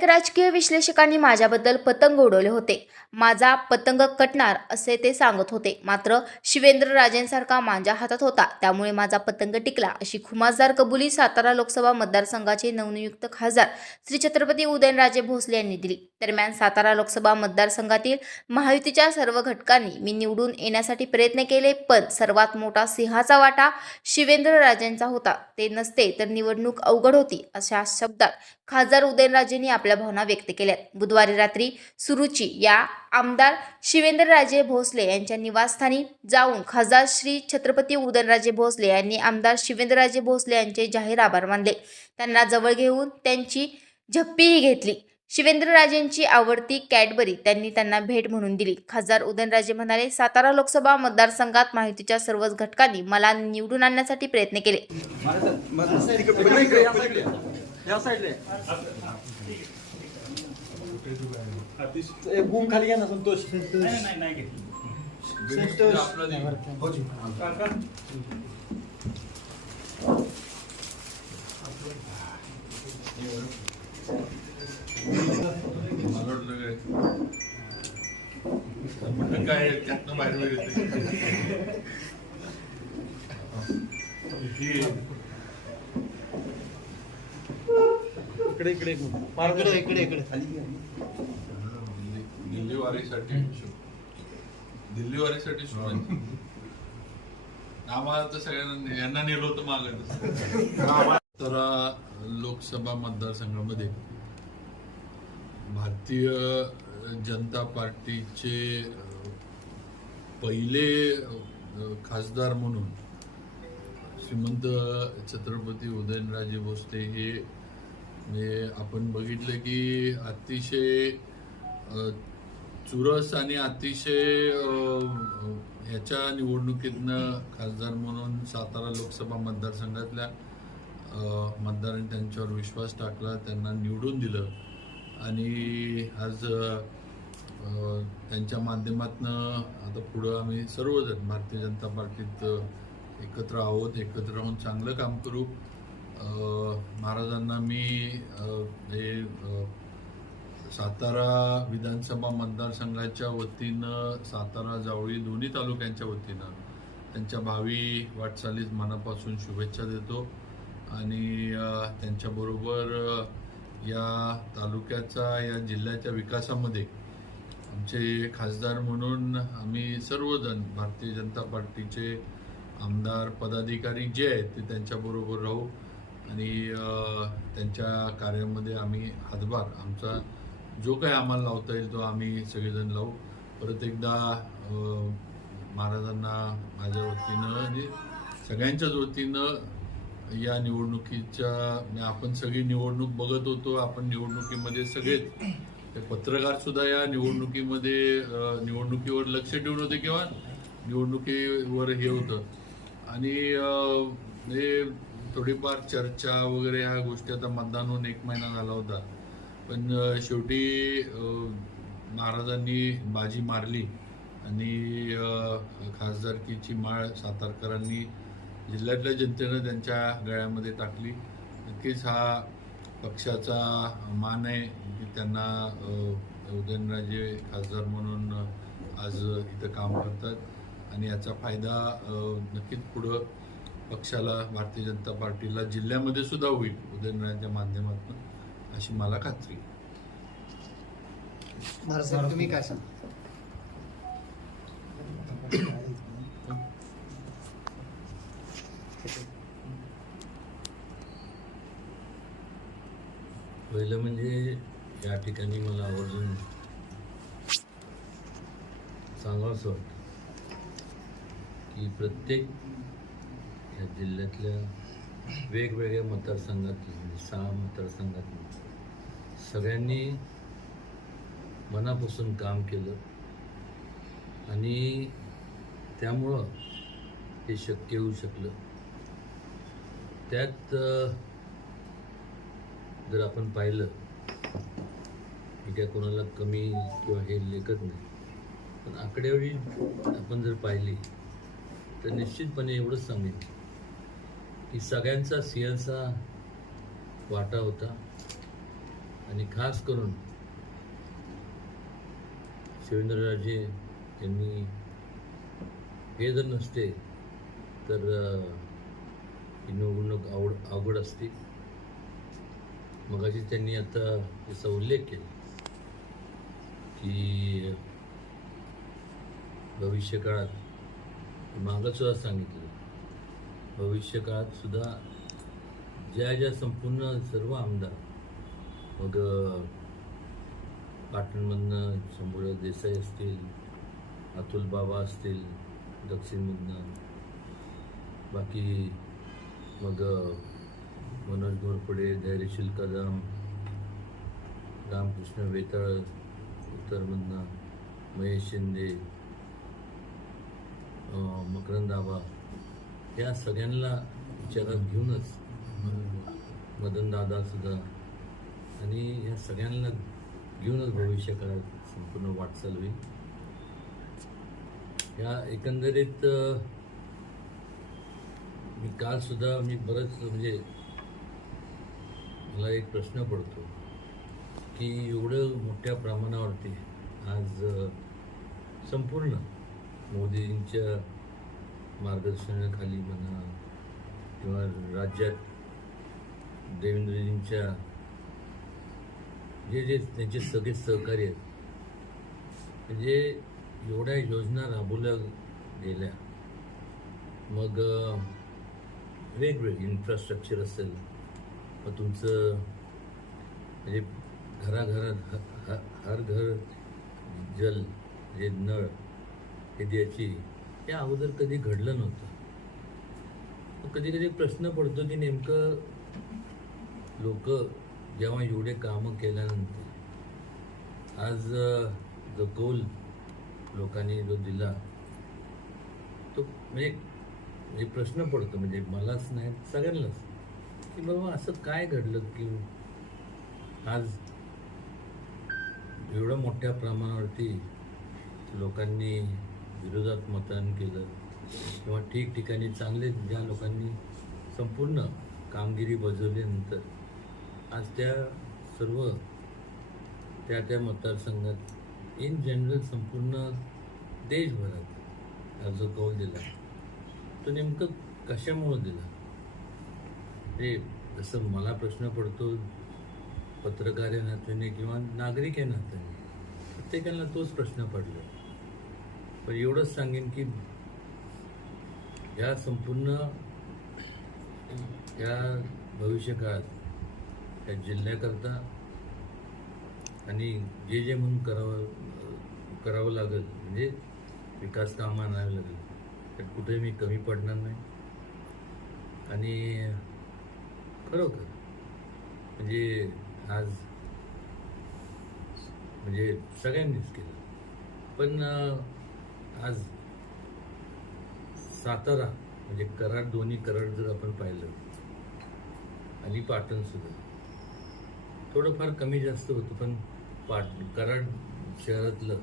अनेक राजकीय विश्लेषकांनी माझ्याबद्दल पतंग उडवले होते. माझा पतंग कटणार असे ते सांगत होते. मात्र शिवेंद्र राजेंसारखा माझ्या हातात होता. त्यामुळे माझा पतंग टिकला. अशी खुमासदार कबुली सातारा लोकसभा मतदारसंघाचे नवनियुक्त खासदार श्री छत्रपती उदयनराजे भोसले यांनी दिली. दरम्यान सातारा लोकसभा मतदारसंघातील महायुतीच्या सर्व घटकांनी मी निवडून येण्यासाठी प्रयत्न केले पण सर्वात मोठा सिंहाचा वाटा शिवेंद्र राजेंचा होता. ते नसते तर निवडणूक अवघड होती अशा शब्दात खासदार उदयनराजेंनी आपल्या भावना व्यक्त केल्यात. बुधवारी रात्री सुरुची या आमदार शिवेंद्रराजे भोसले यांच्या निवासस्थानी जाऊन खासदार श्री छत्रपती उदयनराजे भोसले यांनी आमदार शिवेंद्रराजे भोसले यांचे जाहीर आभार मानले. त्यांना जवळ घेऊन त्यांची झप्पीही घेतली. शिवेंद्रराजेंची आवडती कॅडबरी त्यांनी त्यांना भेट म्हणून दिली. खासदार उदयनराजे म्हणाले सातारा लोकसभा मतदारसंघात माहितीच्या सर्वच घटकांनी मला निवडून आणण्यासाठी प्रयत्न केले. संतोष म्हटलं काय त्यातनं बाहेर येते इकडे इकडे इकडे इकडे इकडे दिल्ली दिल्ली वारीसाठी दिल्ली वारीसाठी आम्हाला तर सगळ्यांना यांना नेलो होतं मागं तर लोकसभा मतदारसंघामध्ये भारतीय जनता पार्टीचे पहिले खासदार म्हणून श्रीमंत छत्रपती उदयनराजे भोसले हे आपण बघितलं की अतिशय चुरस आणि अतिशय ह्याच्या निवडणुकीतनं खासदार म्हणून सातारा लोकसभा मतदारसंघातल्या मतदारांनी त्यांच्यावर विश्वास टाकला त्यांना निवडून दिलं. आणि आज त्यांच्या माध्यमातनं आता पुढं आम्ही सर्वजण भारतीय जनता पार्टीत एकत्र आहोत एकत्र राहून चांगलं काम करू. महाराजांना मी हे सातारा विधानसभा मतदारसंघाच्या वतीनं सातारा जावळी दोन्ही तालुक्यांच्या वतीनं त्यांच्या भावी वाटचालीस मनापासून शुभेच्छा देतो. आणि त्यांच्याबरोबर या तालुक्याचा या जिल्ह्याच्या विकासामध्ये आमचे खासदार म्हणून आम्ही सर्वजण भारतीय जनता पार्टीचे आमदार पदाधिकारी जे आहेत ते त्यांच्याबरोबर राहू आणि त्यांच्या कार्यामध्ये आम्ही हातभार आमचा जो काही आम्हाला लावता येईल तो आम्ही सगळेजण लावू. परत एकदा महाराजांना माझ्या वतीनं आणि सगळ्यांच्याच वतीनं या निवडणुकीच्या म्हणजे आपण सगळी निवडणूक बघत होतो आपण निवडणुकीमध्ये सगळेच. ते पत्रकार सुद्धा या निवडणुकीमध्ये निवडणुकीवर लक्ष ठेवून होते किंवा निवडणुकीवर हे होतं. आणि हे थोडीफार चर्चा वगैरे ह्या गोष्टी आता मतदान होऊन एक महिना झाला होता. पण शेवटी महाराजांनी बाजी मारली. आणि खासदारकीची माळ सातारकरांनी जिल्ह्यातल्या जनतेनं त्यांच्या गळ्यामध्ये टाकली. नक्कीच हा पक्षाचा मान आहे. की त्यांना उदयनराजे खासदार म्हणून आज इथं काम करतात. आणि याचा फायदा नक्कीच पुढं पक्षाला भारतीय जनता पार्टीला जिल्ह्यामध्ये सुद्धा होईल उदयनराजेंच्या माध्यमातून अशी मला खात्री तुम्ही काय सांगा पहिलं म्हणजे या ठिकाणी मला आवर्जून असं वाटतं. की प्रत्येक या जिल्ह्यातल्या वेगवेगळ्या मतदारसंघातील म्हणजे सहा मतदारसंघातली सगळ्यांनी मनापासून काम केलं. आणि त्यामुळं हे शक्य होऊ शकलं. त्यात जर आपण पाहिलं की काय कोणाला कमी किंवा हे लेखत नाही. पण आकडेवारी आपण जर पाहिली तर निश्चितपणे एवढंच सांगेन की सगळ्यांचा सिंहाचा वाटा होता. आणि खास करून शिवेंद्रराजे यांनी हे जर नसते तर ही निवडणूक आवड अवघड असते. मगाशी त्यांनी आता त्याचा उल्लेख केला की भविष्यकाळात. मागंसुद्धा सांगितलं. भविष्यकाळात सुद्धा ज्या ज्या संपूर्ण सर्व आमदार मग पाटणमधनं शंभूराज देसाई असतील अतुल बाबा असतील दक्षिणमधनं बाकी मग मनोज घोरपडे धैर्यशील कदम रामकृष्ण वेताळ उत्तरमधनं महेश शिंदे मकरंदाबा या सगळ्यांना विचारात घेऊनच मदन दादा सुद्धा आणि या सगळ्यांना घेऊनच भविष्य काळात संपूर्ण वाटचाल होईल. या एकंदरीत मी काल सुद्धा मी बरंच म्हणजे मला एक प्रश्न पडतो की एवढं मोठ्या प्रमाणावरती आज संपूर्ण मोदींच्या मार्गदर्शनाखाली म्हणा किंवा राज्यात देवेंद्रजींच्या जे जे त्यांचे सगळे सहकारी आहेत म्हणजे एवढ्या योजना राबवल्या गेल्या. मग वेगवेगळे इन्फ्रास्ट्रक्चर असेल मग तुमचं म्हणजे घराघरात ह- हर घर जल जे नळ हे हे अगोदर कधी घडलं नव्हतं. कधी कधी प्रश्न पडतो की नेमकं लोक जेव्हा एवढे कामं केल्यानंतर आज जो कौल लोकांनी जो दिला तो म्हणजे म्हणजे प्रश्न पडतो. म्हणजे मलाच नाही सगळ्यांनाच. की बाबा असं काय घडलं की आज एवढं मोठ्या प्रमाणावरती लोकांनी विरोधात मतदान केलं. किंवा ठिकठिकाणी चांगले ज्या लोकांनी संपूर्ण कामगिरी बजावल्यानंतर आज त्या सर्व त्या त्या मतदारसंघात इन जनरल संपूर्ण देशभरात हा जो कौल दिला तो नेमकं कशामुळं दिला? ते जसं मला प्रश्न पडतो पत्रकार या नात्याने किंवा नागरिक या नात्याने प्रत्येकाला तोच प्रश्न पडला. पण एवढंच सांगेन की या संपूर्ण या भविष्यकाळात या जिल्ह्याकरता आणि जे जे म्हणून करावं करावं लागेल म्हणजे विकास कामं आणावी लागेल त्यात कुठे मी कमी पडणार नाही. आणि खरोखर म्हणजे आज म्हणजे सगळ्यांनीच केलं. पण आज सातारा म्हणजे कराड दोन्ही कराड जर आपण पाहिलं आणि पाटण सुद्धा. थोडंफार कमी जास्त होतं पण पाट कराड शहरातलं